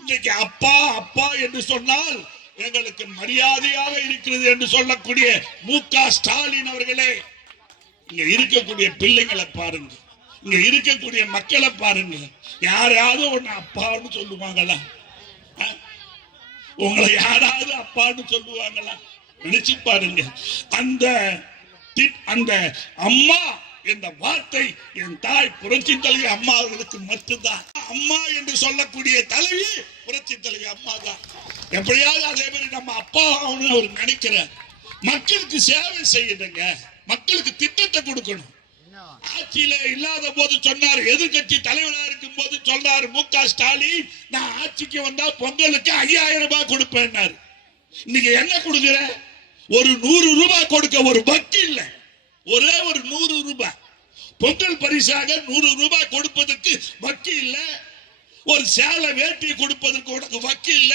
இன்னைக்கு அப்பா அப்பா என்று சொன்னால் எங்களுக்கு மரியாதையாக இருக்கிறது என்று சொல்லக்கூடிய மு.க. ஸ்டாலின் அவர்களே, இங்க இருக்கக்கூடிய பிள்ளைங்களை பாருங்க, இங்க இருக்கக்கூடிய மக்களை பாருங்க. யாராவது ஒண்ணு அப்பான்னு சொல்லுவாங்களா? உங்களை யாராவது அப்பான்னு சொல்லுவாங்களா? நினைச்சு பாருங்க. அந்த அந்த அம்மா என்ற வார்த்தை என் தாய் புரட்சி தலைவி அம்மா அவர்களுக்கு மட்டும்தான். அம்மா என்று சொல்லக்கூடிய தலைவி புரட்சி தலைவி அம்மா தான். எப்படியாவது அதே மாதிரி நம்ம அப்பா அவர் நினைக்கிற மக்களுக்கு சேவை செய்யுங்க, மக்களுக்கு திட்டத்தை கொடுக்கணும். ஆட்சியில இல்லாத போது சொன்னார், எதிர்கட்சி தலைவராக இருக்கும் போது சொல்றாரு மு.க. ஸ்டாலின், நான் ஆட்சிக்கு வந்தா பொங்கலுக்கு 5000 ரூபாய் கொடுப்பேன். இன்னைக்கு என்ன கொடுக்கிற? ஒரு 100 ரூபாய் கொடுக்க ஒரு வக்கி இல்ல. ஒரே ஒரு 100 ரூபாய் பொங்கல் பரிசாக 100 ரூபாய் கொடுப்பதற்கு வக்கி இல்ல. ஒரு சேலை வேட்டி கொடுப்பதற்கு உனக்கு வக்கி இல்ல.